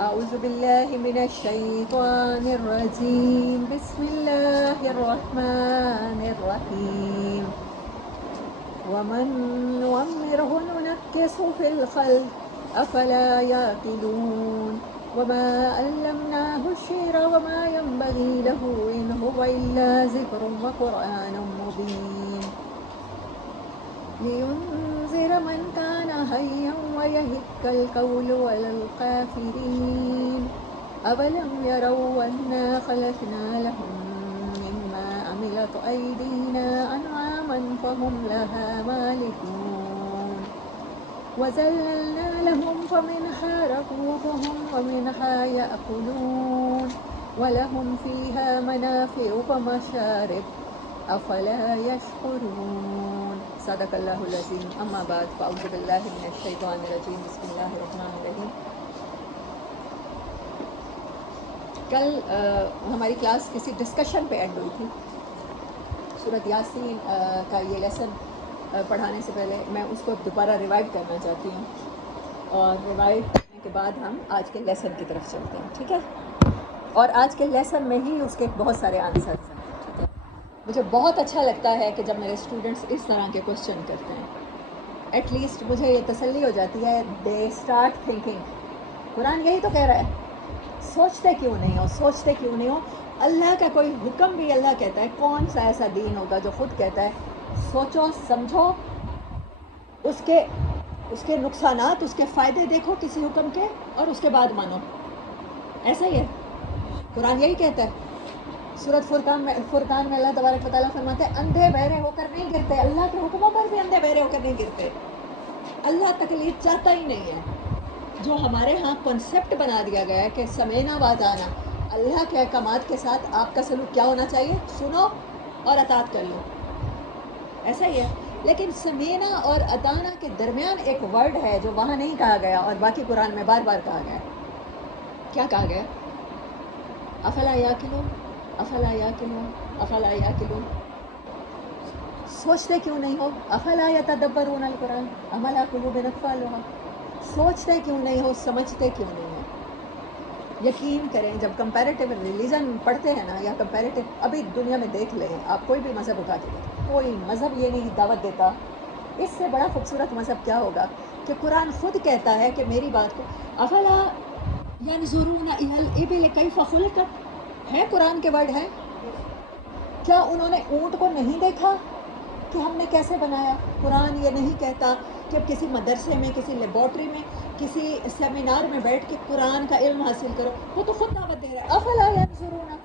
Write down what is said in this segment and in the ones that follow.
أعوذ بالله من الشيطان الرجيم بسم الله الرحمن الرحيم ومن نعمره ننكسه في الخلق أفلا يعقلون وما علمناه الشعر وما ينبغي له إن هو إلا ذكر وقرآن مبين لينذر من كان حيا ويهك القول على الكافرين أولم يروا أنا خلقنا لهم مما عملت أيدينا أنعاما فهم لها مالكون وذللنا لهم فمنها ركوبهم ومنها يأكلون ولهم فيها منافع ومشارب أفلا يشكرون صدق اللہ العظیم اما بعد فاعوذ باللہ من الشیطان الرجیم بسم اللہ الرحمن الرحیم. کل ہماری کلاس کسی ڈسکشن پہ اینڈ ہوئی تھی. سورۃ یاسین کا یہ لیسن پڑھانے سے پہلے میں اس کو دوبارہ ریوائیو کرنا چاہتی ہوں اور ریوائیو کرنے کے بعد ہم آج کے لیسن کی طرف چلتے ہیں. ٹھیک ہے؟ اور آج کے لیسن میں ہی اس کے بہت سارے آنسرز ہیں. ٹھیک ہے؟ مجھے بہت اچھا لگتا ہے کہ جب میرے اسٹوڈنٹس اس طرح کے کوشچن کرتے ہیں. ایٹ لیسٹ مجھے یہ تسلی ہو جاتی ہے دے اسٹارٹ تھنکنگ قرآن یہی تو کہہ رہا ہے. سوچتے کیوں نہیں ہو، سوچتے کیوں نہیں ہو. اللہ کا کوئی حکم بھی اللہ کہتا ہے. کون سا ایسا دین ہوگا جو خود کہتا ہے سوچو سمجھو، اس کے نقصانات، اس کے فائدے دیکھو کسی حکم کے اور اس کے بعد مانو. ایسا ہی ہے، قرآن یہی کہتا ہے. سورۃ فرقان میں اللہ تبارک و تعالیٰ فرماتے ہیں اندھے بہرے ہو کر نہیں گرتے. اللہ کے حکموں پر بھی اندھے بہرے ہو کر نہیں گرتے. اللہ تکلیف چاہتا ہی نہیں ہے. جو ہمارے ہاں کنسیپٹ بنا دیا گیا ہے کہ سمینا بات آنا، اللہ کے احکامات کے ساتھ آپ کا سلوک کیا ہونا چاہیے؟ سنو اور اطاعت کر لو. ایسا ہی ہے. لیکن سمینا اور اطانا کے درمیان ایک ورڈ ہے جو وہاں نہیں کہا گیا اور باقی قرآن میں بار بار کہا گیا. کیا کہا گیا؟ افلا یاقلون، افلا یاقلون، افلا یاقلون. سوچتے کیوں نہیں ہو؟ افلا یتدبرون القرآن ام علی قلوب اقفالها. سوچتے کیوں نہیں ہو، سمجھتے کیوں نہیں ہو. یقین کریں جب کمپیریٹیو ریلیجن پڑھتے ہیں نا، یا کمپیریٹیو ابھی دنیا میں دیکھ لیں آپ، کوئی بھی مذہب اٹھا کے دیکھیں، کوئی مذہب یہ نہیں دعوت دیتا. اس سے بڑا خوبصورت مذہب کیا ہوگا کہ قرآن خود کہتا ہے کہ میری بات کو افلا ینظرون الی الابل کیف خلقت. ہے قرآن کے ورڈ ہے. کیا انہوں نے اونٹ کو نہیں دیکھا کہ ہم نے کیسے بنایا؟ قرآن یہ نہیں کہتا کہ اب کسی مدرسے میں، کسی لیبارٹری میں، کسی سیمینار میں بیٹھ کے قرآن کا علم حاصل کرو. وہ تو خود دعوت دے رہا ہے افلا ینظرون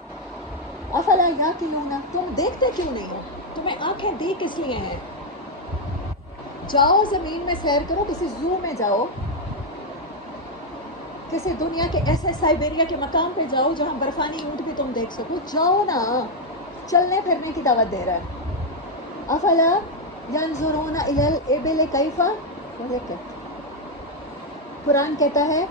افلا یاقلون. تم دیکھتے کیوں نہیں ہو؟ تمہیں آنکھیں دی کس لیے ہیں؟ جاؤ زمین میں سیر کرو، کسی زو میں جاؤ، کسی دنیا کے ایسے سائبیریا کے مقام پہ جاؤ جہاں برفانی اونٹ بھی تم دیکھ سکو. جاؤ نا، چلنے پھرنے کی دعوت دے رہا ہے. افلا ینظرون الی الابل کیف خلقت. قرآن کہتا ہے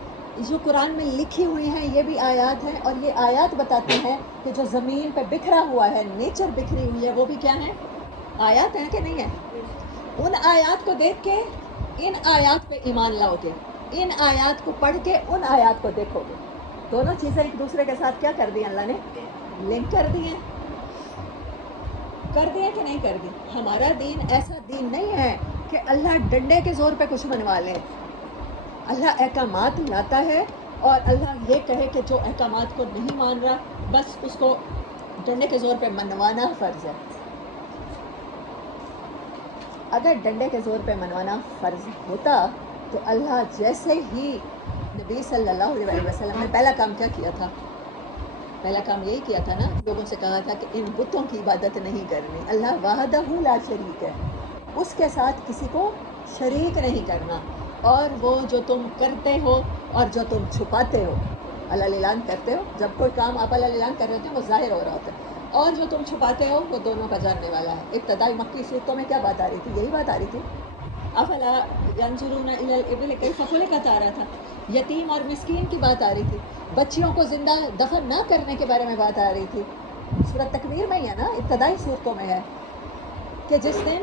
جو قرآن میں لکھی ہوئی ہیں یہ بھی آیات ہیں، اور یہ آیات بتاتی ہیں کہ جو زمین پہ بکھرا ہوا ہے، نیچر بکھری ہوئی ہے، وہ بھی کیا ہے؟ آیات ہیں کہ نہیں ہے؟ ان آیات کو دیکھ کے ان آیات پہ ایمان لاؤ گے، ان آیات کو پڑھ کے ان آیات کو دیکھو گے. دونوں چیزیں ایک دوسرے کے ساتھ کیا کر دی اللہ نے؟ لنک کر دی ہیں. کر دیا کہ نہیں کر دی؟ ہمارا دین ایسا دین نہیں ہے کہ اللہ ڈنڈے کے زور پہ کچھ منوا لے. اللہ احکامات لاتا ہے اور اللہ یہ کہے کہ جو احکامات کو نہیں مان رہا بس اس کو ڈنڈے کے زور پہ منوانا فرض ہے. اگر ڈنڈے کے زور پہ منوانا فرض ہوتا تو اللہ جیسے ہی نبی صلی اللہ علیہ وسلم نے پہلا کام کیا کیا تھا؟ پہلا کام یہی کیا تھا نا، لوگوں سے کہا تھا کہ ان بتوں کی عبادت نہیں کرنی. اللہ وحدہ لا شریک ہے، اس کے ساتھ کسی کو شریک نہیں کرنا. اور وہ جو تم کرتے ہو اور جو تم چھپاتے ہو، اللہ اعلان کرتے ہو، جب کوئی کام آپ اللہ اعلان کر رہے ہوتے ہیں وہ ظاہر ہو رہا ہوتا ہے، اور جو تم چھپاتے ہو وہ دونوں کا جاننے والا ہے. ابتدائی مکی صورتوں میں کیا بات آ رہی تھی؟ یہی بات آ رہی تھی. افلا ینظرون الی الابل کیف خلقت آ رہا تھا. یتیم اور مسکین کی بات آ رہی تھی. بچیوں کو زندہ دفن نہ کرنے کے بارے میں بات آ رہی تھی. سورۃ تکویر میں ہی ہے نا، ابتدائی صورتوں میں ہے کہ جس دن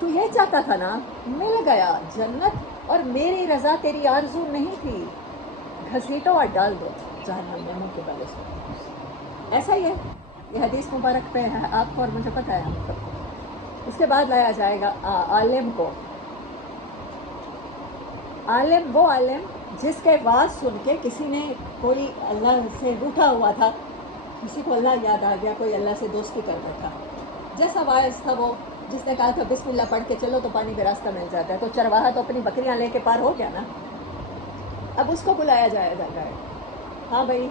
تو یہ چاہتا تھا نا، مل گیا جنت، اور میری رضا تیری آرزو نہیں تھی، گھسیٹو اور ڈال دو جہنم میں منہ کے بل اس. ایسا ہی ہے، یہ حدیث مبارک پہ ہے، آپ کو اور مجھے پتہ ہے ہم سب کو. اس کے بعد لایا جائے گا عالم کو. عالم وہ عالم جس کے واز سن کے کسی نے، کوئی اللہ سے روٹھا ہوا تھا، کسی کو اللہ یاد آ گیا، کوئی اللہ سے دوستی کرتا تھا، جیسا واعظ تھا وہ، جس نے کہا تھا بسم اللہ پڑھ کے چلو تو پانی کا راستہ مل جاتا ہے، تو چرواہا تو اپنی بکریاں لے کے پار ہو گیا نا. اب اس کو بلایا جائے گا. ہاں بھائی،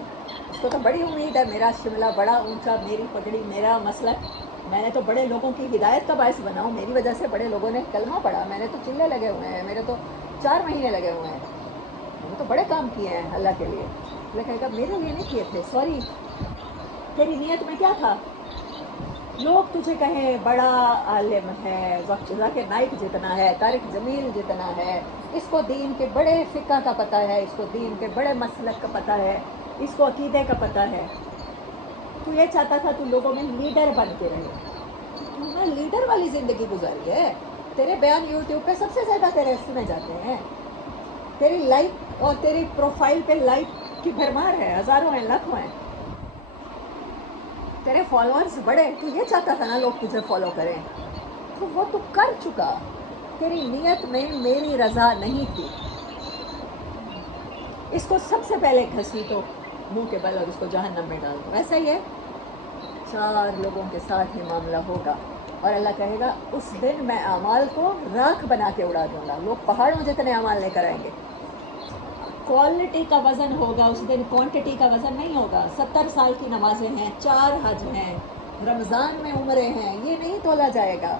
اس کو تو بڑی امید ہے، میرا شملہ بڑا اونچا، میری پگڑی، میرا مسلک، میں نے تو بڑے لوگوں کی ہدایت کا باعث بنا ہوں، میری وجہ سے بڑے لوگوں نے کلمہ پڑھا، میں نے تو چلے لگے ہوئے ہیں، میرے تو 4 مہینے لگے ہوئے ہیں، میں نے تو بڑے کام کیے ہیں اللہ کے لیے. اللہ کہے گا میرے لیے نہیں کیے تھے، سوری، تیری نیت میں کیا تھا؟ لوگ تجھے کہیں بڑا عالم ہے، ذاکر نائک جتنا ہے، طارق جمیل جتنا ہے، اس کو دین کے بڑے فقہ کا پتہ ہے، اس کو دین کے بڑے مسلک کا پتہ ہے، اس کو عقیدے کا پتہ ہے. تو یہ چاہتا تھا تو لوگوں میں لیڈر بن کے رہے، تو نے لیڈر والی زندگی گزاری ہے. تیرے بیان یوٹیوب پہ سب سے زیادہ تیرے سنے جاتے ہیں، تیری لائک اور تیری پروفائل پہ لائک کی بھرمار ہے، ہزاروں ہیں، لاکھوں ہیں، تیرے فالوورز بڑے. تو یہ چاہتا تھا نا لوگ تجھے فالو کریں، تو وہ تو کر چکا. تیری نیت میں میری رضا نہیں تھی. اس کو سب سے پہلے گھسیٹو منہ کے بل اور اس کو جہنم میں ڈال دو. ایسا ہی ہے، 4 لوگوں کے ساتھ یہ معاملہ ہوگا، اور اللہ کہے گا اس دن میں اعمال کو راکھ بنا کے اڑا دوں گا. لوگ پہاڑوں جتنے اعمال لے کر آئیں گے. کوالٹی کا وزن ہوگا اس دن، کوانٹٹی کا وزن نہیں ہوگا. 70 سال کی نمازیں ہیں، 4 حج ہیں، رمضان میں عمرے ہیں، یہ نہیں تولا جائے گا.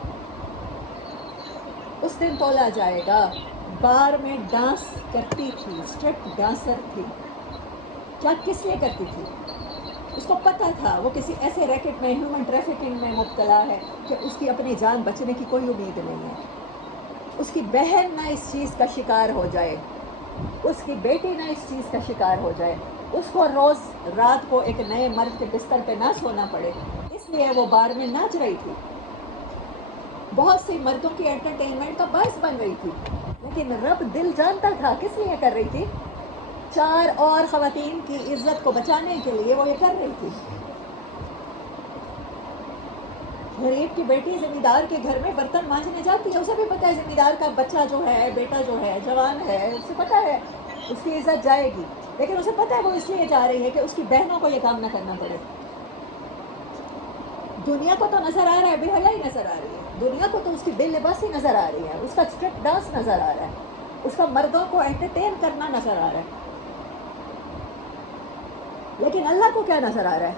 اس دن تولا جائے گا. بار میں ڈانس کرتی تھی، اسٹرپ ڈانسر تھی. کیا کس لیے کرتی تھی؟ اس کو پتہ تھا وہ کسی ایسے ریکٹ میں، ہیومن ٹریفکنگ میں مبتلا ہے کہ اس کی اپنی جان بچنے کی کوئی امید نہیں ہے. اس کی بہن نہ اس چیز کا شکار ہو جائے، اس کی بیٹی نہ اس چیز کا شکار ہو جائے، اس کو روز رات کو ایک نئے مرد کے بستر پہ نہ سونا پڑے، اس لیے وہ بار میں ناچ رہی تھی. بہت سی مردوں کی انٹرٹینمنٹ کا باعث بن رہی تھی، لیکن رب دل جانتا تھا کس لیے کر رہی تھی. 4 اور خواتین کی عزت کو بچانے کے لیے وہ یہ کر رہی تھی. غریب کی بیٹی زمیندار کے گھر میں برتن مانجنے جاتی ہے، اسے بھی پتہ ہے زمیندار کا بچہ جو ہے، بیٹا جو ہے، جوان ہے، اسے پتہ ہے اس کی عزت جائے گی، لیکن اسے پتہ ہے وہ اس لیے جا رہی ہے کہ اس کی بہنوں کو یہ کام نہ کرنا پڑے. دنیا کو تو نظر آ رہا ہے، بے حیائی نظر آ رہی ہے، دنیا کو تو اس کی بے لباسی نظر آ رہی ہے، اس کا اسٹرپ ڈانس نظر آ رہا ہے، اس کا مردوں کو انٹرٹین کرنا نظر آ رہا ہے. لیکن اللہ کو کیا نظر آ رہا ہے؟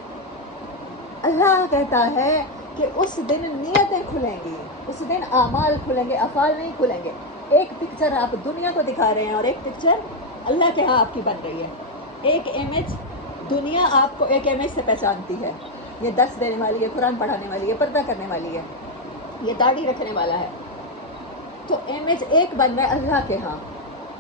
اللہ کہتا ہے کہ اس دن نیتیں کھلیں گی، اس دن اعمال کھلیں گے، افعال نہیں کھلیں گے. ایک پکچر آپ دنیا کو دکھا رہے ہیں اور ایک پکچر اللہ کے ہاں آپ کی بن رہی ہے. ایک امیج دنیا آپ کو ایک امیج سے پہچانتی ہے، یہ درس دینے والی ہے، قرآن پڑھانے والی ہے، پردہ کرنے والی ہے، یہ داڑھی رکھنے والا ہے. تو امیج ایک بن رہا ہے اللہ کے ہاں.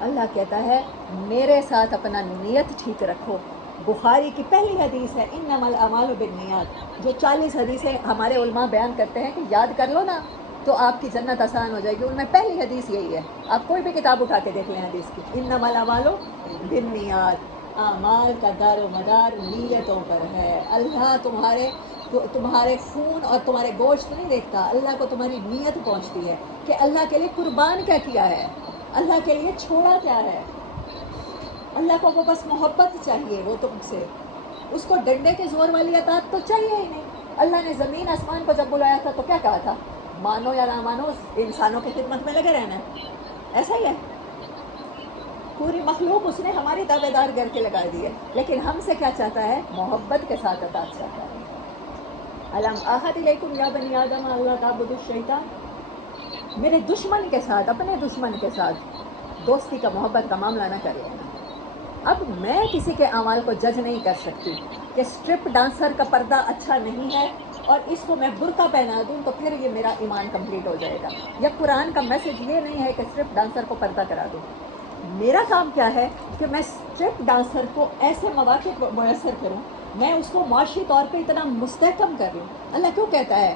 اللہ کہتا ہے میرے ساتھ اپنا نیت ٹھیک رکھو. بخاری کی پہلی حدیث ہے انما الاعمال بالنیات، جو 40 حدیثیں ہمارے علماء بیان کرتے ہیں کہ یاد کر لو نا تو آپ کی جنت آسان ہو جائے گی. ان میں پہلی حدیث یہی ہے، آپ کوئی بھی کتاب اٹھا کے دیکھ لیں حدیث کی، انما الاعمال بالنیات. اعمال کا دار و مدار نیتوں پر ہے. اللہ تمہارے خون اور تمہارے گوشت نہیں دیکھتا، اللہ کو تمہاری نیت پہنچتی ہے کہ اللہ کے لیے قربان کیا کیا ہے، اللہ کے لیے چھوڑا کیا ہے. اللہ کو وہ بس محبت چاہیے، وہ تم سے، اس کو ڈنڈے کے زور والی اطاعت تو چاہیے ہی نہیں. اللہ نے زمین آسمان کو جب بلایا تھا تو کیا کہا تھا؟ مانو یا نہ مانو، انسانوں کی خدمت میں لگے رہنا ہے. ایسا ہی ہے، پوری مخلوق اس نے ہماری تابع دار کر کے لگا دی ہے، لیکن ہم سے کیا چاہتا ہے؟ محبت کے ساتھ اطاعت چاہتا ہے. الم اعہد الیکم یا بنی آدم اللہ تعبدوا الشیطان. میرے دشمن کے ساتھ، اپنے دشمن کے ساتھ دوستی کا، محبت کا معاملہ نہ کر لینا. اب میں کسی کے اعمال کو جج نہیں کر سکتی کہ اسٹرپ ڈانسر کا پردہ اچھا نہیں ہے اور اس کو میں برقع پہنا دوں تو پھر یہ میرا ایمان کمپلیٹ ہو جائے گا، یا قرآن کا میسج یہ نہیں ہے کہ اسٹرپ ڈانسر کو پردہ کرا دوں. میرا کام کیا ہے کہ میں اسٹرپ ڈانسر کو ایسے مواقع میسر کروں، میں اس کو معاشی طور پہ اتنا مستحکم کر لوں. اللہ کیوں کہتا ہے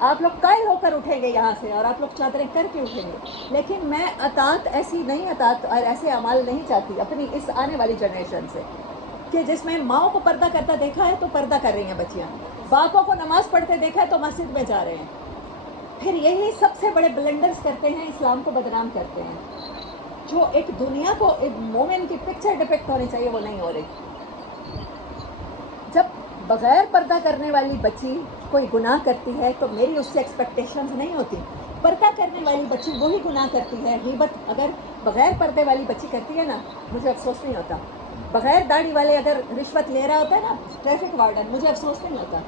آپ لوگ قائل ہو کر اٹھیں گے یہاں سے اور آپ لوگ چادریں کر کے اٹھیں گے. لیکن میں اطاعت ایسی نہیں اطاعت اور ایسے اعمال نہیں چاہتی اپنی اس آنے والی جنریشن سے کہ جس میں ماؤں کو پردہ کرتا دیکھا ہے تو پردہ کر رہی ہیں بچیاں, باپوں کو نماز پڑھتے دیکھا ہے تو مسجد میں جا رہے ہیں. پھر یہی سب سے بڑے بلنڈرز کرتے ہیں, اسلام کو بدنام کرتے ہیں. جو ایک دنیا کو ایک مومن کی پکچر ڈپکٹ ہونی چاہیے وہ نہیں ہو رہی. جب بغیر پردہ کرنے والی بچی کوئی گناہ کرتی ہے تو میری اس سے ایکسپیکٹیشنز نہیں ہوتی. پردہ کرنے والی بچی وہی گناہ کرتی ہے. غیبت اگر بغیر پردے والی بچی کرتی ہے نا, مجھے افسوس نہیں ہوتا. بغیر داڑھی والے اگر رشوت لے رہا ہوتا ہے نا ٹریفک وارڈن, مجھے افسوس نہیں ہوتا.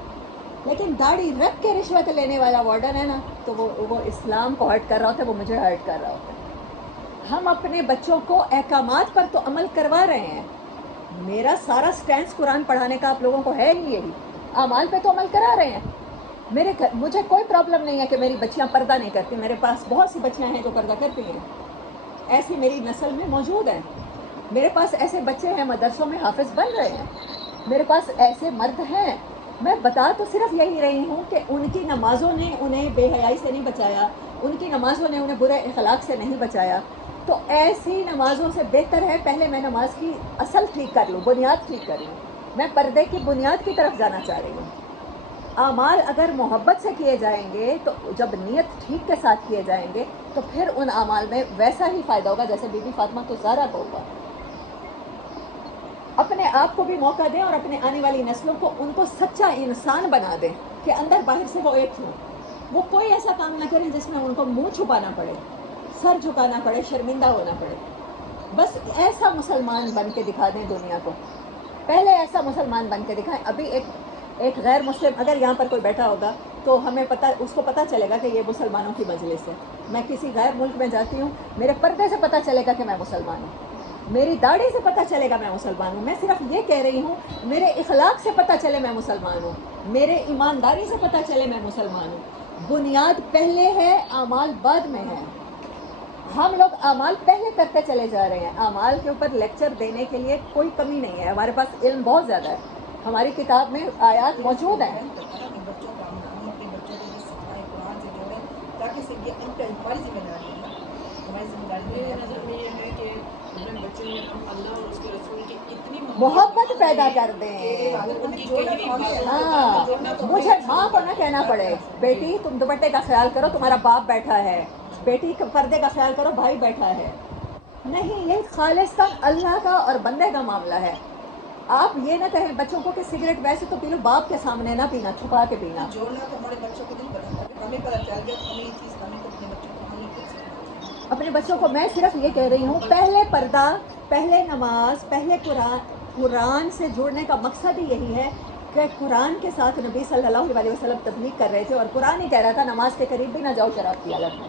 لیکن داڑھی رکھ کے رشوت لینے والا وارڈن ہے نا, تو وہ اسلام کو ہرٹ کر رہا ہوتا ہے, وہ مجھے ہرٹ کر رہا ہوتا ہے. ہم اپنے بچوں کو احکامات پر تو عمل کروا رہے ہیں. میرا سارا سٹینس قرآن پڑھانے کا آپ لوگوں کو ہے ہی یہی, اعمال پہ تو عمل کرا رہے ہیں. مجھے کوئی پرابلم نہیں ہے کہ میری بچیاں پردہ نہیں کرتی. میرے پاس بہت سی بچیاں ہیں جو پردہ کرتی ہیں, ایسی میری نسل میں موجود ہیں. میرے پاس ایسے بچے ہیں مدرسوں میں حافظ بن رہے ہیں. میرے پاس ایسے مرد ہیں. میں بتا تو صرف یہی رہی ہوں کہ ان کی نمازوں نے انہیں بے حیائی سے نہیں بچایا, ان کی نمازوں نے انہیں برے اخلاق سے نہیں بچایا. تو ایسی نمازوں سے بہتر ہے پہلے میں نماز کی اصل ٹھیک کر لوں, بنیاد ٹھیک کر لوں. میں پردے کی بنیاد کی طرف جانا چاہ رہی ہوں. اعمال اگر محبت سے کیے جائیں گے تو جب نیت ٹھیک کے ساتھ کیے جائیں گے تو پھر ان اعمال میں ویسا ہی فائدہ ہوگا جیسے بی بی فاطمہ تو زہرا کو ہوگا. اپنے آپ کو بھی موقع دیں اور اپنے آنے والی نسلوں کو ان کو سچا انسان بنا دیں کہ اندر باہر سے وہ ایک ہوں. وہ کوئی ایسا کام نہ کریں جس میں ان کو منہ چھپانا پڑے, سر جھکانا پڑے, شرمندہ ہونا پڑے. بس ایسا مسلمان بن کے دکھا دیں دنیا کو. پہلے ایسا مسلمان بن کے دکھائیں. ابھی ایک غیر مسلم اگر یہاں پر کوئی بیٹھا ہوگا تو ہمیں اس کو پتہ چلے گا کہ یہ مسلمانوں کی مجلس ہے. میں کسی غیر ملک میں جاتی ہوں, میرے پردے سے پتہ چلے گا کہ میں مسلمان ہوں, میری داڑھی سے پتہ چلے گا میں مسلمان ہوں. میں صرف یہ کہہ رہی ہوں میرے اخلاق سے پتہ چلے میں مسلمان ہوں, میرے ایمانداری سے پتہ چلے میں مسلمان ہوں. بنیاد پہلے ہے, اعمال بعد میں ہے. ہم لوگ اعمال پہلے کرتے چلے جا رہے ہیں. اعمال کے اوپر لیکچر دینے کے لیے کوئی کمی نہیں ہے. ہمارے پاس علم بہت زیادہ ہے, ہماری کتاب میں آیات موجود ہیں. بچوں کا ہم اپنے بچوں کو یہ سکھائیں, قرآن سے جوڑیں, تاکہ یہ ان کا ہماری ذمہ داری ہے نا, ہماری ذمہ داری. میری نظر میں یہ ہے کہ اپنے بچوں میں ہم اللہ اور اس کے رسول کی اتنی محبت پیدا کر دیں. ان کی کئی باتوں ہاں, مجھے ماں کو نہ کہنا پڑے بیٹی تم دوپٹے کا خیال کرو, تمہارا باپ بیٹھا ہے. بیٹی پردے کا خیال کرو, بھائی بیٹھا ہے. نہیں, یہ خالصتاً اللہ کا اور بندے کا معاملہ ہے. آپ یہ نہ کہیں بچوں کو کہ سگریٹ ویسے تو پی لو, باپ کے سامنے نہ پینا, چھپا کے پینا. جوڑنا تو ہمارے بچوں کو نہیں پتا, ہمیں پتہ چل گیا تو ہمیں یہ چیز ہمیں اپنے بچوں کو ہمیں خود سکھانا چاہیے. اپنے بچوں کو میں صرف یہ کہہ رہی ہوں, پہلے پردہ, پہلے نماز, پہلے قرآن سے جڑنے کا مقصد ہی یہی ہے کہ قرآن کے ساتھ نبی صلی اللہ علیہ وسلم تبلیغ کر رہے تھے, اور قرآن ہی کہہ رہا تھا نماز کے قریب بھی نہ جاؤ شراب کی حالت میں.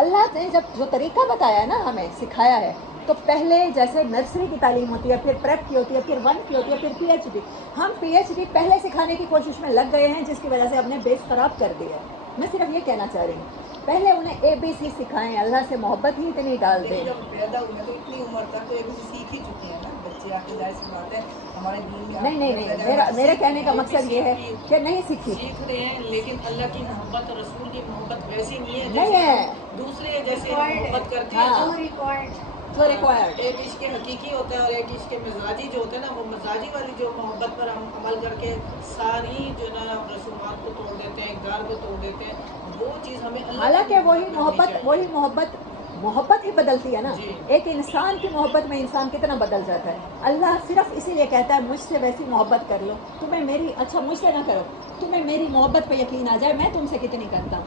اللہ نے جب جو طریقہ بتایا ہے نا, ہمیں سکھایا ہے, تو پہلے جیسے نرسری کی تعلیم ہوتی ہے, پھر پریپ کی ہوتی ہے, پھر 1 کی ہوتی ہے, پھر پی ایچ ڈی. ہم پی ایچ ڈی پہلے سکھانے کی کوشش میں لگ گئے ہیں, جس کی وجہ سے ہم نے بیس خراب کر دیا ہے. میں صرف یہ کہنا چاہ رہی ہوں, پہلے انہیں ABC سکھائیں, اللہ سے محبت ہی اتنی ڈال دیں. جب پیدا ہوئے تو اتنی عمر تک تو ABC سیکھ ہی چکے ہیں نا بچے, آپ کی ظاہر سی بات ہے. ہمارے دین میں نہیں, میرے کہنے کا مقصد یہ ہے کہ نہیں سیکھی. سیکھ رہے ہیں, لیکن اللہ کی محبت اور رسول کی محبت ویسی نہیں ہے نہیں ہے دوسرے جیسے محبت کرتے ہیں. جو ریکوائرڈ ایک عشق حقیقی ہوتا ہے اور ایک عشق مزاجی جو ہوتا ہے نا, وہ مزاجی والی جو محبت پر ہم عمل کر کے ساری جو نا رسومات کو توڑ دیتے ہیں, اقدار کو توڑ دیتے ہیں, وہ چیز ہمیں حالانکہ وہی محبت ہی بدلتی ہے نا. ایک انسان کی محبت میں انسان کتنا بدل جاتا ہے. اللہ صرف اسی لیے کہتا ہے مجھ سے ویسی محبت کر لو. تمہیں میری, اچھا مجھ سے نہ کرو, تمہیں میری محبت پہ یقین آ جائے میں تم سے کتنی کرتا ہوں.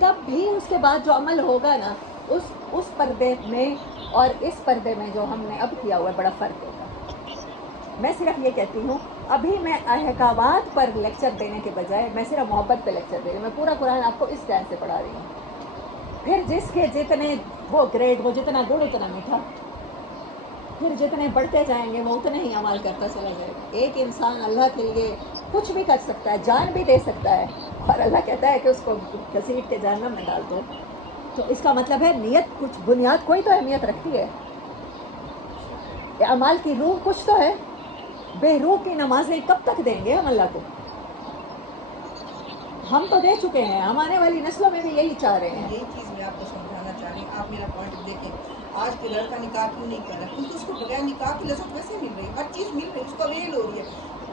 تب بھی اس کے بعد جو عمل ہوگا نا, اس پردے میں اور اس پردے میں جو ہم نے اب کیا ہوا ہے بڑا فرق ہوگا. میں صرف یہ کہتی ہوں, ابھی میں احکامات پر لیکچر دینے کے بجائے میں صرف محبت پہ لیکچر دے رہی ہوں. میں پورا قرآن آپ کو اس ٹائم سے پڑھا رہی ہوں. پھر جس کے جتنے وہ گریڈ, وہ جتنا گڑ اتنا میٹھا, پھر جتنے بڑھتے جائیں گے وہ اتنے ہی عمل کرتا چلا جائے گا. ایک انسان اللہ کے لیے کچھ بھی کر سکتا ہے, جان بھی دے سکتا ہے, اور اللہ کہتا ہے کہ اس کو گھسیٹ کے جہنم میں ڈال دو. تو اس کا مطلب ہے نیت, کچھ بنیاد کوئی تو اہمیت رکھتی ہے. اعمال کی روح کچھ تو ہے. بے روح کی نمازیں کب تک دیں گے ہم اللہ کو؟ ہم تو دے چکے ہیں, ہم آنے والی نسلوں میں بھی یہی چاہ رہے ہیں. یہی چیز میں آپ کو سمجھانا چاہ رہی ہوں. آپ میرا پوائنٹ دیکھیں, آج کے لڑکا نکاح کیوں نہیں کر رہا, کیونکہ اس کو بغیر نکاح کی لذت ویسے مل رہی ہے, ہر چیز مل رہی ہے, اس کو ویل ہو رہی ہے.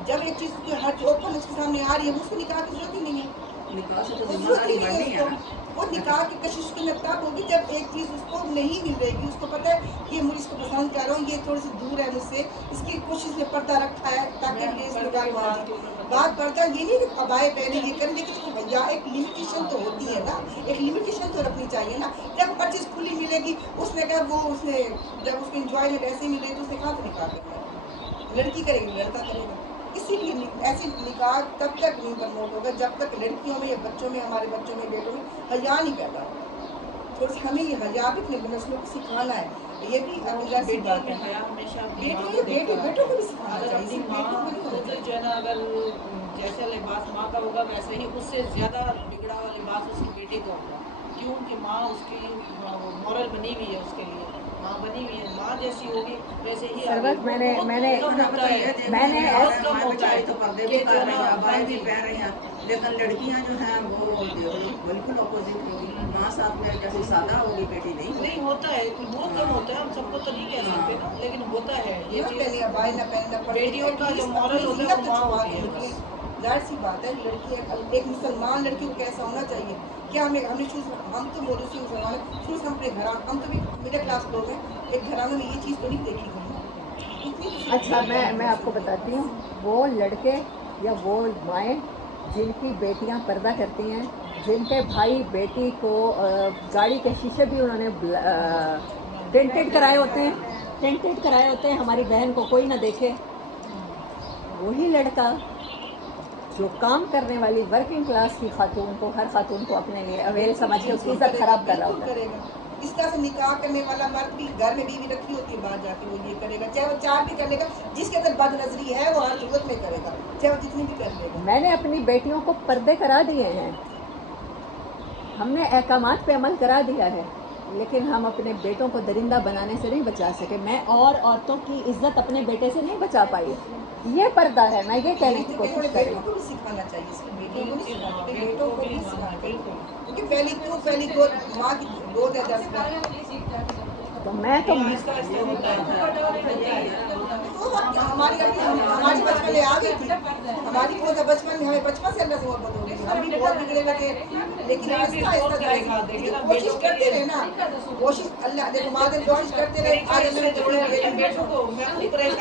جب ایک چیز کی ہر اوپن اس کے سامنے آ رہی ہے, اس کو نکاح کی ضرورت ہی نہیں ہے. نکاح سے تو وہ ذمہ ضرورت ہی داری نہیں ہے بڑھنی اس ہے نا. کو. وہ نکاح کی کشش میں تب ہوگی جب ایک چیز اس کو نہیں مل رہے گی. اس کو پتہ ہے یہ مجھے اس کو پسند کر رہا ہوں, یہ تھوڑی سی دور ہے مجھ سے, اس کی کوشش میں پردہ رکھا ہے تاکہ یہ اس نکاح کو آ جائے. بات پردہ یہ نہیں کہ ابائے پہلے یہ کریں, لیکن بھیا ایک لمیٹیشن تو ہوتی ہے نا, ایک لمیٹیشن تو رکھنی چاہیے نا. جب ہر چیز کھلی ملے گی, اس نے کہا وہ اس نے جب اس کو انجوائمنٹ ایسے ملے تو اس نے کہاں سے نکاح کرنا ہے. لڑکی کرے گی, لڑکا کرے گا. اسی لیے ایسی نکاح تب تک نہیں پرموٹ ہوگا جب تک لڑکیوں میں یا بچوں میں, ہمارے بچوں میں, بیٹوں میں حیا نہیں پیدا ہوگا. تھوڑا سا ہمیں یہ حیا بھی اپنے نسلوں کو سکھانا ہے. یہ بھی اگر سی بات ہے, بیٹوں کو بھی سکھانا اگر چاہیے. اپنی صرف ماں بیٹوں کو نہیں خود ہونا جو ہے نا, اگر جیسا لباس ماں کا ہوگا ویسے ہی اس سے زیادہ بگڑا ہوا لباس اس کی بیٹی کا ہوگا. کیوں کہ ماں اس کی مورل بنی ہوئی ہے, اس کے لیے ماں بنی ہوئی ہے. ماں جیسی ہوگی ویسے ہی آگے. سربت میں نے کم ہوتا ہے, میں نے بہت کم ہوتا ہے تو پردے کہ بھی جو کر ہے رہی ہیں, نا ابائیں بھی پہن رہی ہیں, لیکن لڑکیاں جو ہیں وہ بالکل اپوزٹ ہوگی. ماں صاحب میرے جیسی سادہ ہوگی, بیٹی نہیں ہوگی. نہیں ہوتا ہے, بہت کم ہوتا ہے. ہم سب کو تو نہیں کہہ سکتے نا, لیکن ہوتا ہے یہ نہ چیز. پہلے ابائے نہ پہننا پڑے. بیٹیوں کا جو مورل ہوتا ہے وہ ماں ہوتی ہے بس. ظاہر سی بات ہے, لڑکی ایک مسلمان لڑکی کو کیسا ہونا چاہیے. کیا ہم نے ہم تو موروثی مسلمان ہیں, شروع سے ہم اپنے گھران, ہم تو بھی مڈل کلاس لوگ ہیں, ایک گھرانوں میں یہ چیز تو نہیں دیکھی گئی. اچھا میں آپ کو بتاتی ہوں, وہ لڑکے یا وہ مائیں جن کی بیٹیاں پردہ کرتی ہیں, جن کے بھائی بیٹی کو گاڑی کے شیشے بھی انہوں نے ٹینٹڈ کرائے ہوتے ہیں, ہماری بہن کو کوئی نہ دیکھے. وہی لڑکا جو کام کرنے والی ورکنگ کلاس کی خاتون کو, ہر خاتون کو اپنے لیے اویل سمجھ کے اس کی عزت خراب کر رہا ہوتا ہے. کرے گا. اس طرح سے نکاح کرنے والا مرد بھی گھر میں بیوی رکھی ہوتی ہے, باہر جا کے وہ یہ کرے گا, چاہے وہ 4 بھی کر لے گا. جس کے اندر بد نظری ہے وہ ہر صورت میں کرے گا, چاہے وہ جتنی بھی کر لے گا. میں نے اپنی بیٹیوں کو پردے کرا دیے ہیں, ہم نے احکامات پہ عمل کرا دیا ہے, لیکن ہم اپنے بیٹوں کو درندہ بنانے سے نہیں بچا سکے. میں اور عورتوں کی عزت اپنے بیٹے سے نہیں بچا پائی. یہ پردہ ہے, میں یہ کہنے کی کوشش کر رہی بیٹوں ہوں. کو بھی سکھانا چاہیے, اس کی بیٹیوں کو نہیں سکھانا چاہیے, بیٹوں کو بھی سکھانا چاہیے. بالکل. کیونکہ پہلی ماں کی گود ہے جب تو میں تو آہستہ آہستہ ہوتا ہے. ہماری بچپن میں آ گئی تھی, ہماری بہت بچپن میں, ہمیں بچپن سے اللہ سے محبت ہو گئی, ہم بھی بہت بگڑے ہوئے تھے, لیکن آہستہ آہستہ کوشش کرتے رہے نا. کوشش اللہ دیکھو, ماں کوشش کرتے رہے. آج اللہ نے بیٹوں کو میں خود پریشان